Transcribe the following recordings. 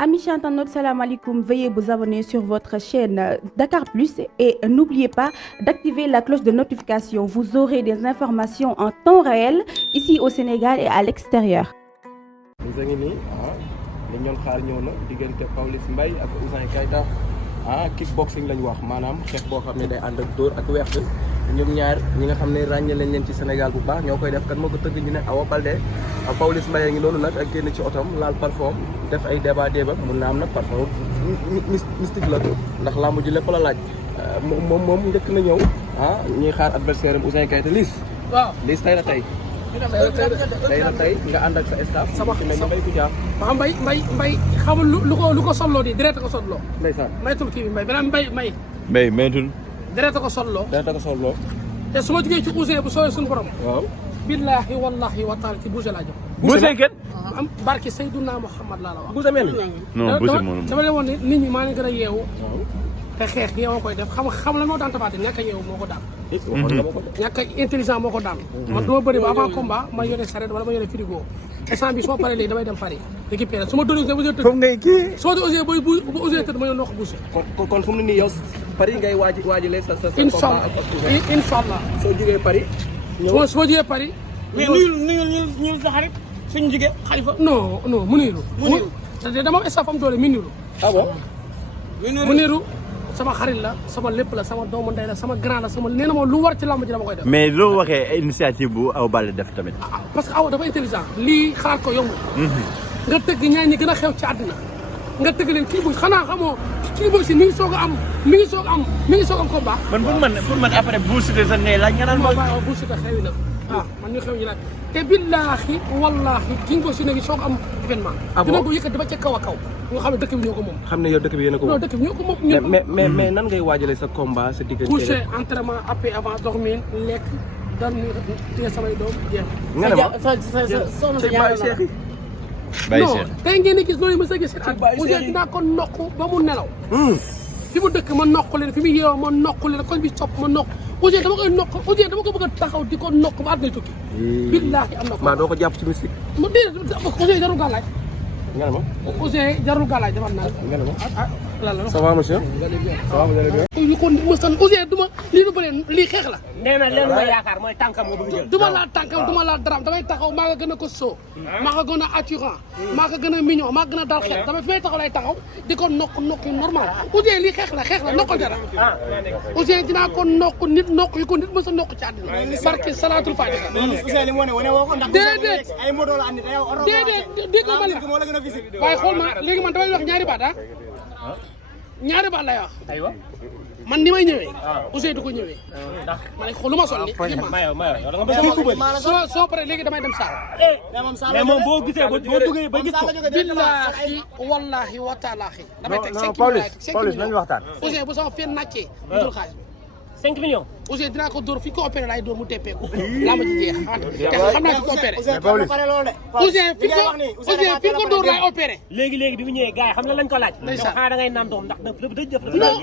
Amis internautes, salam alaikum. Veuillez vous abonner sur votre chaîne Dakar Plus et n'oubliez pas d'activer la cloche de notification. Vous aurez des informations en temps réel ici au Sénégal et à l'extérieur. ñu ngi nii li ñu doon xaar ñëw na diggante Pawlish Mbaye ak Ouzin Keita kickboxing lañ wax maanaam xeex boo xam ne day ànd ak dóor ak weex ñoom ñaar ñi nga xam ne ràññee lañ leen ci Sénégal bu baax ñoo koy def kan moo ko tëgg ñu ne Awa Baldé Pawlish Mbaye ngi noonu nag ak génn ci otom laal parfum def ay débat mun na am nag parfum mystique la ndax làmb ji lépp la laaj moom njëkk na ñëw ñuy xaar adversaire am Ouzin Keita Liss. waaw Liss tey la tey. tey la tey nga ànd ak sa staff. sama ci mel ni Mbaye Kouthia. waaw Mbaye xamul lu ko solloo di direct ko solloo. ndeysaan maytul kii bi Mbaye beneen Mbaye. Mbaye maytul. direct ko solloo. direct ko solloo. te su ma jógee ci Ouzin bu soobee suñu borom. waaw. billaahi wallaahi wa taala ci Boucher laa jëm. Boucher kenn. am barki Seydouna Muhammad laa la wax. Boucher mel non Boucher moom dama leen woon ne nit ñi maa ngi gën a yeewu. waaw. te xeex yeewoo koy def xam la moo daan tabaate ñàkk a yeewu moo ko daan. ñàkk a intelligent moo ko daan. man du ma bëri ba avant combat ma yore saret wala ma yore frigo. instant bi su ma paree léegi damay dem Paris récupéré su ma doon tëdd. foofu ngay kii. soo di osé bu osé tëdd ma ñëw noq Boucher. kon fu mu ne nii yow Paris ngay waajalee sa incha allah soo jógee Paris. ñëw su ma jógee Paris. mais nuyul sa xarit suñu jigéen Xalifa. non Muniru. te dama am staff am doole Muniru. ah bon. Muniru sama xarit la sama lépp la sama doomu ndey la sama grand la sama nee na ma lu war ci làmb ji dama koy def. mais loo waxee initiative bu Awa Baldé def tamit. parce que Awa dafa intelligent lii xalaat ko yomb. nga tëgg ñaar ñi gën a xew ci àddina nga tëgg leen kii bu xanaa xamoo kii boobu si mi ngi soog a am combat. man pour man après bu Siteu sax ngay laaj nga naan ma. waaw bu Siteu xewi na man ñu xew ñu laaj te billaahi wallaahi kii boobu si ne ngi soog am événement. dina ko yëkkati ba ca kaw a kaw nga xam ne dëkk bi ñoo ko moom. xam ne yow dëkk bi yéen a ko moom. non dëkk bi ñoo ko moom. mais nan ngay waajalee sa combat sa diggante. coucher entraînement après avant dormir lekk dal téye samay doom jeex. nga ne ma soxna sa bàyyi Cheikh yi. bàyyi non Cheikh tey ngeen di gis loolu mos a gis. Ouzin dinaa ko nokk ba mu nelaw. fi mu dëkk ma nokk leen fi mu yeewoo ma nokk leen koñ bi copp ma nokk Ouzin dama koy nokk Ouzin dama ko bëgg a taxaw di ko nokk ba at nay tukki. billaahi am na ko. maa doo ko jàpp ci mystique. mu dee Ouzin jarul gàllaaj. nga ne ma. Ouzin jarul gàllaaj defar naa. nga ne ma. lan la. ça va monsieur. ça va vous allez bien. ñu ko ma san Ouzin duma lii du bëree lii xeex la. nee na leen ma yaakaar mooy tànkam nga bëgg jël. duma laal tànkam duma laal daraam damay taxaw maa nga gën a costaud maa nga gën a attirant maa nga gën a mignon maa gën a dal xel damay fi may taxaw lay taxaw di ko nokk yu normal Ouzin lii xeex la nokkal dara Ouzin dinaa ko nokk nit nokk yu ko nit mës a nokk ci àddina barki salaatul faatiha Ouzin li mu wane woo ko ndax déedéet ay moto la andi yow oto dégg nga man moo la gën a physique waaye xool ma léegi man damay wax ñaari baat ñaari baat lay wax aywa man ni may ñëwee Ouzin du ko ñëwee ma ne xool lu ma sol ni soo paree léegi damay dem saal mais moom boo gisee boo duggee ba gis ko billaahi wallaahi wa taalaahi damay teg 5 Pawlish nañu waxtaan. Ouzin bu sama fenn nàccee du jël xaalis bi 5 millions. Ouzin dinaa ko dóor fi ko opéré laay dóor mu teppeeku laa ma ci jeex te xam naa fi ko opéré Ouzin fi ko dóor laay opéré léegi bi mu ñëwee gars yi xam na lañ ko laaj. ndeysaan xanaa da ngay naan doom ndax dafa dëj non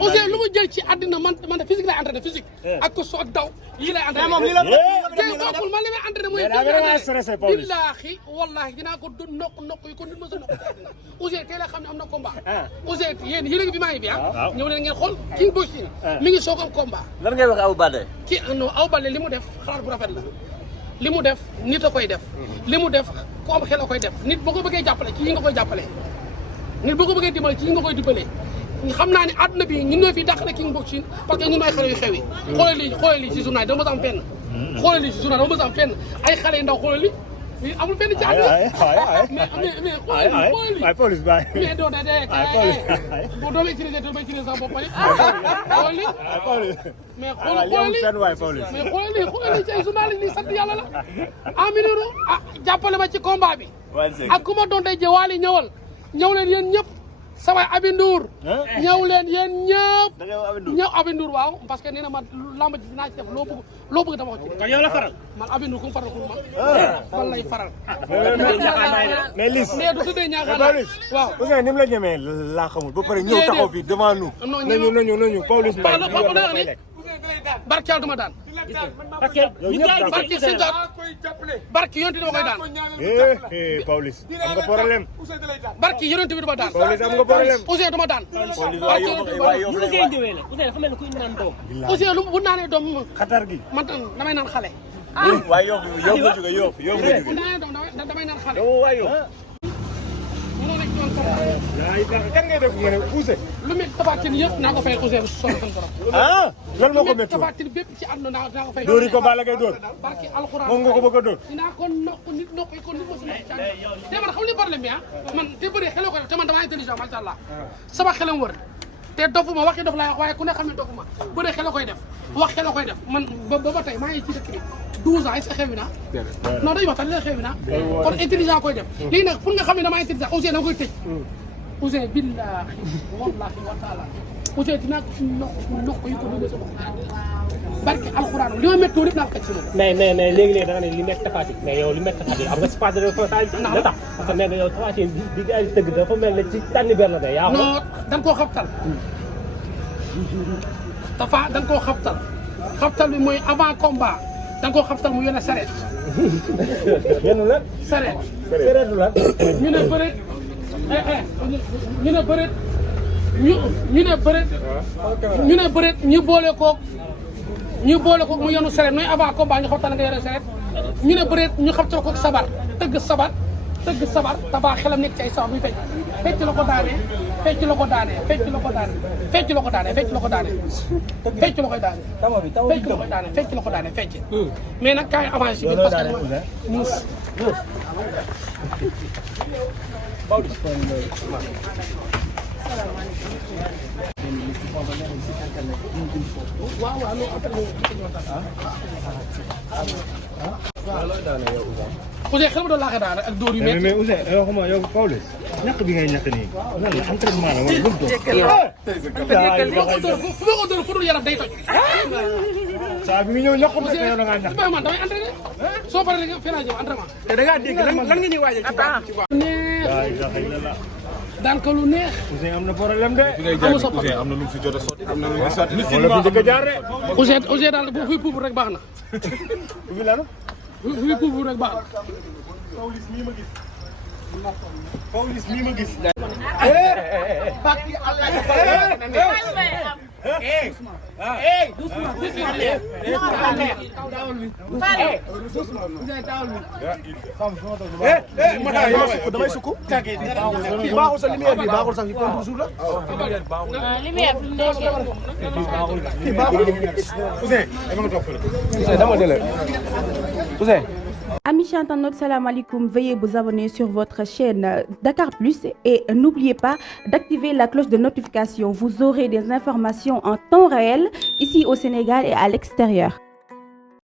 Ouzin lu mu jël ci àddina man de physique lay entraîné physique ak ko ak daw lii lay entraîné bokkul man li may entraîné mooy billaahi wallaahi dinaa ko doon nokk yi ko nit ma sa nokk ci àddina Ouzin tey la xam ne am na combat Ouzin yéen a ngi fi maa ngi fi ñëw leen ngeen xool King Boxing mi ngi soog am combat lan ngay wax Awa Baldé. non Awa Baldé li mu def xalaat bu rafet la li mu def nit a koy def li mu def ku am xel a koy def nit boo ko bëggee jàppale ci yi nga koy jàppale nit boo ko bëggee dimbale ci yi nga koy dimbalee xam naa ne àdduna bi ñun ñoo fi dàqale King Boxing parce que ñun ay xale yu xew yi xoolal lii ci journal dama mës a am fenn xoolal lii ci journal dama mës a am fenn ay xale yu ndaw xoolal lii amul fenn ci àdduna mais xoolal lii Pawlish bàyyi. mais doo boo doon utiliser dama utiliser sama bopp xoolal lii mais xoolal lii ci ay journal yi nii sant yàlla la Aminiru jàppale ma ci combat bi ak ku ma doon tey jëwaali ñëw leen yéen ñëpp samay Aby Ndour ñëw leen yéen ñëpp ñëw Aby Ndour waaw parce que nee na ma lamb ji dinaa ci def loo bëgg dama ko ci kon yow la faral. man Aby Ndour ku mu faral ku man lay faral mais Liss. mais du tuddee ñaaxaanaay waaw Ouzin ni mu la ñemee laa xamul ba pare ñëw taxaw fii devant nous. nañu Pawlish Mbaye. barke yàlla duma daan. parce que ñu gars barke sëñ barke yonent dama koy daan. Pawlish am nga problème. barke yonent bi dama daan. Pawlish am nga problème. Ousseyn dama daan. barke yonent bi dama daan. ñu Ousseyn jëwee la Ousseyn dafa mel ni kuy naan doom. Ousseyn lu bu naanee doom xatar gi. man damay naan xale. waaye yow nga jóge yow nga jóge. bu naanee doom damay naan xale. waaye yow. mënoo nekk doon comme kan ngay def nga ne poussé. lu mel Tapha Tine yëpp naa ko fay Ousseyn sonn seen borom. lan moo ko métti Tapha Tine bépp ci àdduna naa ko fay. dóor yi ko Balla Gaye dóor. barke alxuraan moom nga ko bëgg a dóor. dinaa ko nokk nit nokk ko nit mosu nekk te man xam li problème bi man te bëri xeloo ko def te man damaa intelligent macha allah sama xelam wër te dofuma waxi dof laay wax waaye ku ne xam ne dofuma bëri xela koy def wax xela koy def man ba tey maa ngi ci dëkk bi 12 ans est-ce que xewi naa non dañuy waxtaan li xewi naa kon intelligent koy def léegi nag pour nga xam ne damaa intelligent Ousseyn dama koy tëj Ousseyn billahi wallahi wa taala Ousseyn dinaa ko nokk yi ko dóor sama barke alxuraan li ma métti lépp naa ko xëcc si moom. mais léegi-léegi da nga ne li nekk Tapha Tine mais yow li nekk Tapha Tine am nga si part de responsabilité. ndax tax parce que nee nga yow Tapha Tine bi gars yi tëgg dafa mel ne ci tànn benn de yaa non da nga koo xabtal. Tapha da nga koo xabtal xabtal bi mooy avant combat da nga koo xabtal mu yónnee sareet. yenn la. sareet. séeréer la. ñu ne bëreet ñu ne bëreet ñu ne bëreet ñu ne bëreet ñu boole koog. ñu boole ko mu yenu sareet nooy avant combat ñu xabtal nga yore sareet ñu ne bëreet ñu xabtal ko sabar tëgg sabar Tapha xelam nekk ci ay sabar buy fecc la ko daanee fecc la ko daanee fecc la ko daanee fecc la ko daanee fecc la ko daanee fecc la koy daanee fecc la koy daanee fecc la ko daanee fecc mais nag kaay avancé bi parce que muus waaw loolu après Ousseyn xel ma doon laaxee daal ak dóor yu métti. mais Ousseyn yow xam nga yow Pawlish ñàkk bi ngay ñàkk nii. lan la entraînement la wala bëgg doon. fu ma ko dóor fu dul yaram day toj. saa bi nga ñëw ñàkk ma yow da ngaa ñàkk. man damay entraîné soo paree rek fii laa jëm entraînement. te da ngaa dégg lan nga ñuy waajal ci baax. neex daan ko lu neex. Ousseyn am na problème de. amul sa problème am na lu mu fi jot a sotti. am na lu mu fi sotti. wala fi njëkk a jaar de. Ousseyn daal bu fi puubu rek baax na. fi lan. bu fi puubu rek baax na. Pawlish mii ma gis. Pawlish mii ma gis. damay sukk. fii baaxul sa lumière bi baaxul sax fi contre jour la. lumière bi fii baaxul. Ousseyn dama dele. Ousseyn. Amis internautes, salam alaikum. Veuillez vous abonner sur votre chaîne Dakar Plus et n'oubliez pas d'activer la cloche de notification. Vous aurez des informations en temps réel ici au Sénégal et à l'extérieur.